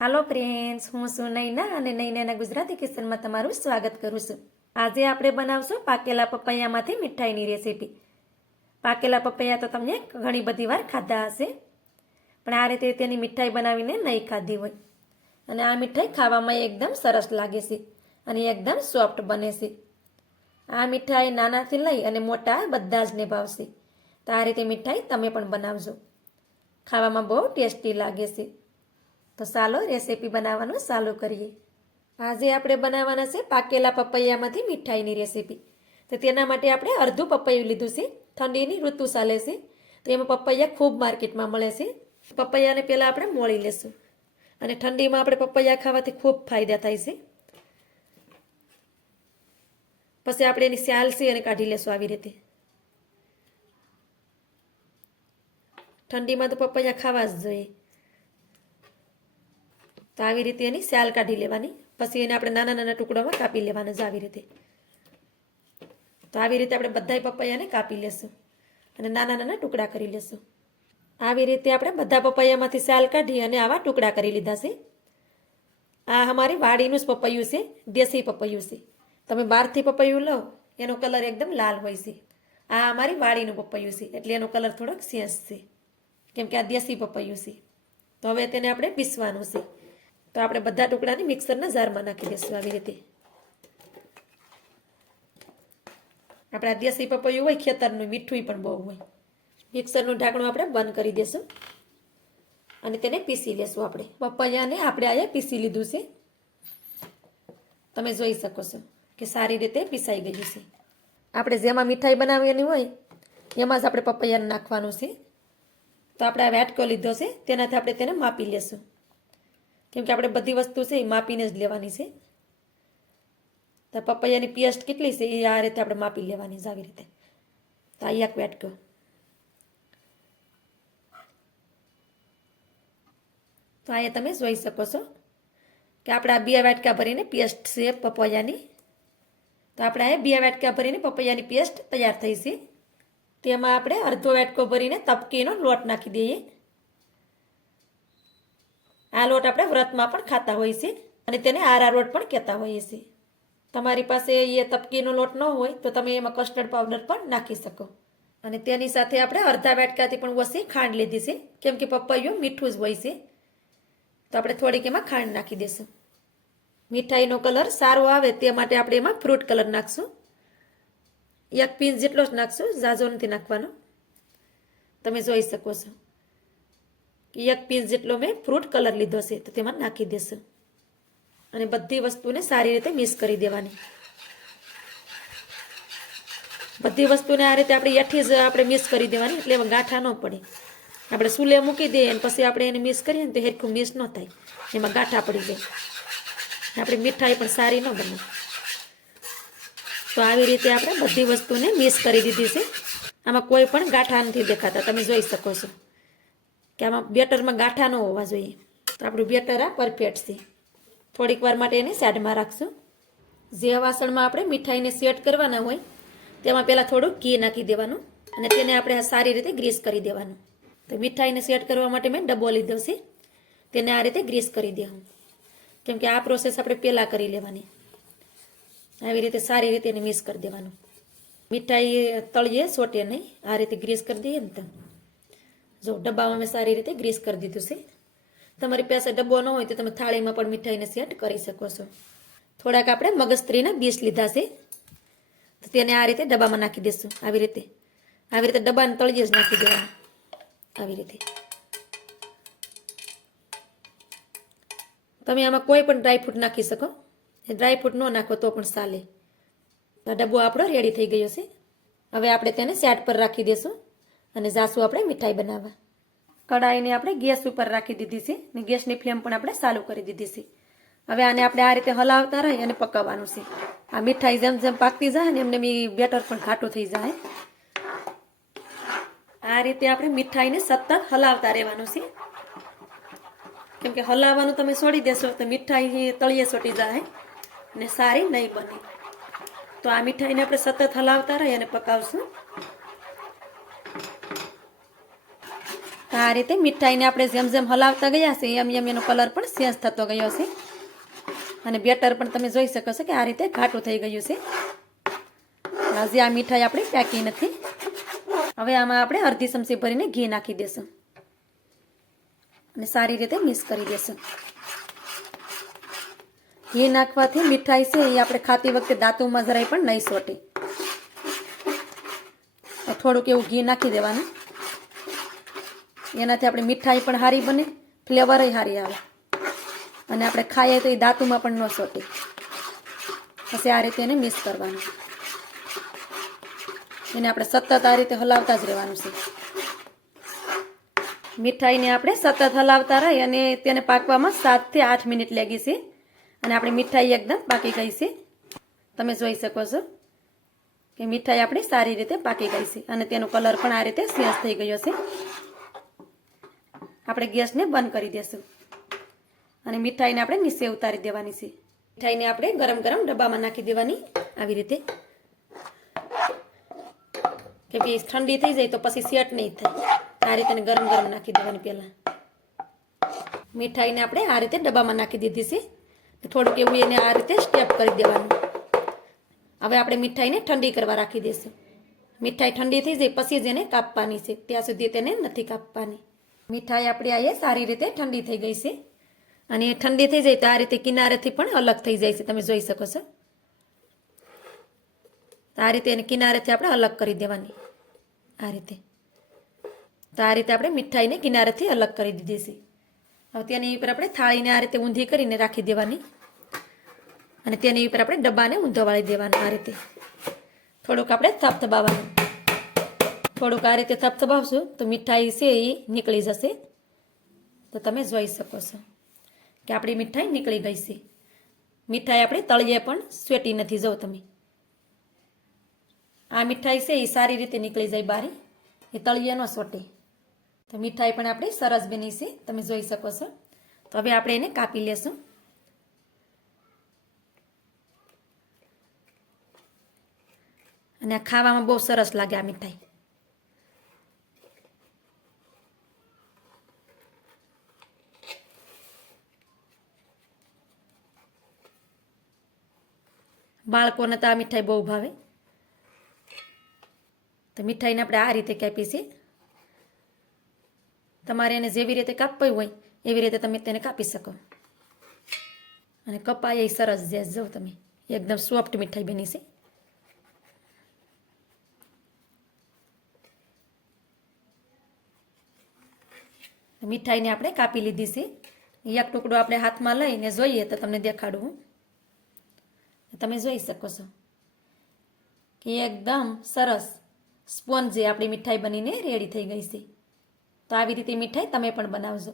હાલો friends હું છું નૈના અને નૈનાના ગુજરાતી કિચનમાં તમારું સ્વાગત કરું છું. આજે આપણે બનાવશું પાકેલા પપૈયામાંથી મીઠાઈની રેસીપી. પાકેલા પપૈયા તો તમને ઘણી બધી વાર ખાધા હશે, પણ આ રીતે તેની મીઠાઈ બનાવીને નહીં ખાધી હોય. અને આ મીઠાઈ ખાવામાં એકદમ સરસ લાગે છે અને એકદમ સોફ્ટ બને છે. આ મીઠાઈ નાનાથી લઈ અને મોટા બધા જ ને ભાવશે તો આ રીતે મીઠાઈ તમે પણ બનાવજો. ખાવામાં બહુ ટેસ્ટી લાગે છે. તો ચાલો રેસીપી બનાવવાનું ચાલુ કરીએ. આજે આપણે બનાવવાના છે પાકેલા પપૈયામાંથી મીઠાઈની રેસીપી તો તેના માટે આપણે અડધું પપૈયું લીધું છે. ઠંડીની ઋતુ ચાલે છે. તો એમાં પપૈયા ખૂબ માર્કેટમાં મળે છે. પપૈયાને પહેલાં આપણે મોળી લેશું. અને ઠંડીમાં આપણે પપૈયા ખાવાથી ખૂબ ફાયદા થાય છે. પછી આપણે એની સ્યાલ છે અને કાઢી લેશું આવી રીતે. ઠંડીમાં તો પપૈયા ખાવા જ જોઈએ. તો આવી રીતે એની સ્યાલ કાઢી લેવાની. પછી એને આપણે નાના નાના ટુકડામાં કાપી લેવાના જ આવી રીતે. તો આવી રીતે આપણે બધાય પપૈયાને કાપી લેશું અને નાના નાના ટુકડા કરી લેશું. આવી રીતે આપણે બધા પપૈયામાંથી સ્યાલ કાઢી અને આવા ટુકડા કરી લીધા છે. આ અમારી વાડીનું જ પપૈયું છે, દેશી પપૈયું છે. તમે બહારથી પપૈયું લો, એનો કલર એકદમ લાલ હોય છે. આ અમારી વાડીનું પપૈયું છે, એટલે એનો કલર થોડોક સેન્સ છે. કેમ કે આ દેશી પપૈયું છે. તો હવે તેને આપણે પીસવાનું છે. તો આપણે બધા ટુકડાને મિક્સરના જારમાં નાખી દઈશું આવી રીતે. આપણે દેશી પપૈયું હોય, ખેતરનું મીઠું પણ બહુ હોય. મિક્સરનું ઢાંકણું આપણે બંધ કરી દઈશું અને તેને પીસી લેશું આપણે. પપૈયાને આપણે અહીંયા પીસી લીધું છે. તમે જોઈ શકો છો કે સારી રીતે પીસાઈ ગયું છે. આપણે જેમાં મીઠાઈ બનાવવાની હોય, એમાં જ આપણે પપૈયાને નાખવાનું છે. તો આપણે આ વેટકો લીધો છે, તેનાથી આપણે તેને માપી લેશું. કેમ કે આપણે બધી વસ્તુ છે એ માપીને જ લેવાની છે. તો પપૈયાની પેસ્ટ કેટલી છે એ આ રીતે આપણે માપી લેવાની છે આવી રીતે. તો આ એક વેટકો. તો અહીંયા તમે જોઈ શકો છો કે આપણે આ બે વાટકા ભરીને પેસ્ટ છે પપૈયાની. તો આપણે આ બે વાટકા ભરીને પપૈયાની પેસ્ટ તૈયાર થઈ છે. તેમાં આપણે અડધો વાટકો ભરીને તપકીનો લોટ નાખી દઈએ. આ લોટ આપણે વ્રતમાં પણ ખાતા હોઈએ છીએ અને તેને આરા લોટ પણ કહેતા હોઈએ છીએ. તમારી પાસે એ તપકીનો લોટ ન હોય તો તમે એમાં કસ્ટર્ડ પાવડર પણ નાખી શકો. અને તેની સાથે આપણે અડધા વાટકાથી પણ ઓછી ખાંડ લીધી છે. કેમ કે પપૈયું મીઠું જ હોય છે. તો આપણે થોડીક એમાં ખાંડ નાખી દઈશું. મીઠાઈનો કલર સારો આવે તે માટે આપણે એમાં ફ્રૂટ કલર નાખશું. એક પીસ જેટલો જ નાખશું, ઝાઝો નથી નાખવાનો. તમે જોઈ શકો છો. એક પીસ જેટલો મેં ફ્રૂટ કલર લીધો છે, તો તેમાં નાખી દેશું. અને બધી વસ્તુને સારી રીતે મિક્સ કરી દેવાની. બધી વસ્તુને આ રીતે આપણે એઠી જ આપણે મિક્સ કરી દેવાની, એટલે એમાં ગાંઠા ન પડે. આપણે સુલે મૂકી દઈએ અને પછી આપણે એને મિક્સ કરીએ ને તો હેરખું મિક્સ ન થાય. એમાં ગાંઠા પડી જાય. આપણી મીઠાઈ પણ સારી ન બને. તો આવી રીતે આપણે બધી વસ્તુને મિક્સ કરી દીધી છે. આમાં કોઈ પણ ગાંઠા નથી દેખાતા, તમે જોઈ શકો છો. કે આમાં બેટરમાં ગાંઠા ન હોવા જોઈએ. તો આપણું બેટર આ પરફેક્ટ છે. થોડીક વાર માટે એને સાઈડમાં રાખશું. જે વાસણમાં આપણે મીઠાઈને સેટ કરવાના હોય, તેમાં પહેલાં થોડું ઘી નાખી દેવાનું અને તેને આપણે સારી રીતે ગ્રીસ કરી દેવાનું. તો મીઠાઈને સેટ કરવા માટે મેં ડબ્બો લીધો છે. તેને આ રીતે ગ્રીસ કરી દેવું કેમ કે આ પ્રોસેસ આપણે પહેલાં કરી લેવાની. આવી રીતે સારી રીતે એને મિક્સ કરી દેવાનું. મીઠાઈ તળીએ, સોટે નહીં. આ રીતે ગ્રીસ કરી દઈએ ને તો. જો ડબ્બામાં મેં સારી રીતે ગ્રીસ કરી દીધું છે. તમારી પાસે ડબ્બો ન હોય તો તમે થાળીમાં પણ મીઠાઈને સેટ કરી શકો છો. થોડાક આપણે મગજત્રીના બીસ લીધા છે. તો તેને આ રીતે ડબ્બામાં નાખી દઈશું આવી રીતે. આવી રીતે ડબ્બાને તળીએ જ નાખી દેવાના. આવી રીતે. તમે આમાં કોઈ પણ ડ્રાયફ્રૂટ નાખી શકો. એ ડ્રાયફ્રૂટ ન નાખો તો પણ ચાલે. તો ડબ્બો આપણો રેડી થઈ ગયો છે. હવે આપણે તેને સેટ પર રાખી દઈશું અને જાશું આપણે મીઠાઈ બનાવવા. કઢાઈને આપણે ગેસ ઉપર રાખી દીધી છે ને ગેસની ફ્લેમ પણ આપણે ચાલુ કરી દીધી છે. હવે આને આપણે આ રીતે હલાવતા રહી અને પકાવવાનું છે. આ મીઠાઈ જેમ જેમ પાકતી જાય ને એમને બેટર પણ ખાટું થઈ જાય. આ રીતે આપણે મીઠાઈને સતત હલાવતા રહેવાનું છે. કેમ કે હલાવવાનું તમે છોડી દેશો તો મીઠાઈ તળિયે સોટી જાય ને સારી નહીં બને. તો આ મીઠાઈને આપણે સતત હલાવતા રહી અને પકાવશું તો આ રીતે મીઠાઈને આપણે જેમ જેમ હલાવતા ગયા છે, એમ એમ એનો કલર પણ ચેન્જ થતો ગયો છે. અને બેટર પણ તમે જોઈ શકો છો કે આ રીતે ઘાટું થઈ ગયું છે. હજી આ મીઠાઈ આપણે પાકી નથી. હવે આમાં આપણે અડધી ચમચી ભરીને ઘી નાખી દેશું. અને સારી રીતે મિક્સ કરી દેશું. ઘી નાખવાથી મીઠાઈ છે એ આપણે ખાતી વખતે દાંતુમાં જરાય પણ નહીં સોટે. થોડુંક એવું ઘી નાખી દેવાનું. એનાથી આપણી મીઠાઈ પણ સારી બને ફ્લેવરય સારી આવે. અને આપણે ખાઈએ તો એ દાંતુમાં પણ ન સોટે. પછી આ રીતે એને મિક્સ કરવાનું. એને આપણે સતત આ રીતે હલાવતા જ રહેવાનું છે. મીઠાઈને આપણે સતત હલાવતા રહી અને તેને પાકવામાં સાતથી આઠ મિનિટ લાગી છે. અને આપણી મીઠાઈ એકદમ પાકી ગઈ છે. તમે જોઈ શકો છો કે મીઠાઈ આપણી સારી રીતે પાકી ગઈ છે અને તેનો કલર પણ આ રીતે ચેન્જ થઈ ગયો છે. આપણે ગેસને બંધ કરી દેશું. અને મીઠાઈને આપણે નીચે ઉતારી દેવાની છે. મીઠાઈને આપણે ગરમ ગરમ ડબ્બામાં નાખી દેવાની આવી રીતે. કે ભાઈ ઠંડી થઈ જાય તો પછી સેટ નહીં થાય. આ રીતે ગરમ ગરમ નાખી દેવાની પહેલાં. મીઠાઈને આપણે આ રીતે ડબ્બામાં નાખી દીધી છે. થોડુંક એવું એને આ રીતે સ્ટેપ કરી દેવાનું. હવે આપણે મીઠાઈને ઠંડી કરવા રાખી દઈશું મીઠાઈ ઠંડી થઈ જાય પછી જ એને કાપવાની છે. ત્યાં સુધી તેને નથી કાપવાની. મીઠાઈ આપણી આ સારી રીતે ઠંડી થઈ ગઈ છે. અને એ ઠંડી થઈ જાય તો આ રીતે કિનારેથી પણ અલગ થઈ જાય છે. તમે જોઈ શકો છો. આ રીતે એને કિનારેથી આપણે અલગ કરી દેવાની. આ રીતે. તો આ રીતે આપણે મીઠાઈને કિનારેથી અલગ કરી દીધી છે. હવે તેની ઉપર આપણે થાળીને આ રીતે ઊંધી કરીને રાખી દેવાની. અને તેની ઉપર આપણે ડબ્બાને ઊંધો વાળી દેવાનું આ રીતે. થોડુંક આપણે થપથબાવવાનું થોડુંક આ રીતે થપથપાવશો તો મીઠાઈ છે એ નીકળી જશે. તો તમે જોઈ શકો છો કે આપણી મીઠાઈ નીકળી ગઈ છે. મીઠાઈ આપણી તળિયે પણ સ્વેટી નથી જો તમે. આ મીઠાઈ છે એ સારી રીતે નીકળી જાય બારી એ તળિયે ન સોટે. તો મીઠાઈ પણ આપણી સરસ બની છે. તમે જોઈ શકો છો. તો હવે આપણે એને કાપી લેશું. અને ખાવામાં બહુ સરસ લાગે આ મીઠાઈ. બાળકોને તો આ મીઠાઈ બહુ ભાવે. તો મીઠાઈને આપણે આ રીતે કાપી છે તમારે એને જેવી રીતે કાપવી હોય, એવી રીતે તમે તેને કાપી શકો. અને કપાય એ સરસ જે જો તમે એકદમ સોફ્ટ મીઠાઈ બની છે. મીઠાઈને આપણે કાપી લીધી છે. એક ટુકડો આપણે હાથમાં લઈને જોઈએ તો તમને દેખાડું હું. તમે જોઈ શકો છો. કે એકદમ સરસ સ્પોન્જ આપણી મીઠાઈ બનીને રેડી થઈ ગઈ છે. તો આવી રીતે મીઠાઈ તમે પણ બનાવજો.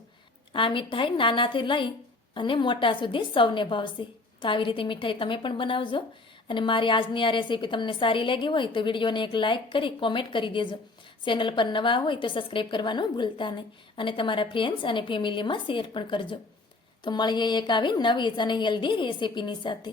આ મીઠાઈ નાનાથી લઈ અને મોટા સુધી સૌને ભાવશે. તો આવી રીતે મીઠાઈ તમે પણ બનાવજો. અને મારી આજની આ રેસીપી તમને સારી લાગી હોય તો વિડીયોને એક લાઇક કરી કોમેન્ટ કરી દેજો. ચેનલ પર નવા હોય તો સબસ્ક્રાઈબ કરવાનું ભૂલતા નહીં. અને તમારા ફ્રેન્ડ્સ અને ફેમિલીમાં શેર પણ કરજો. તો મળીએ એક આવી નવી જ અને હેલ્ધી રેસીપીની સાથે.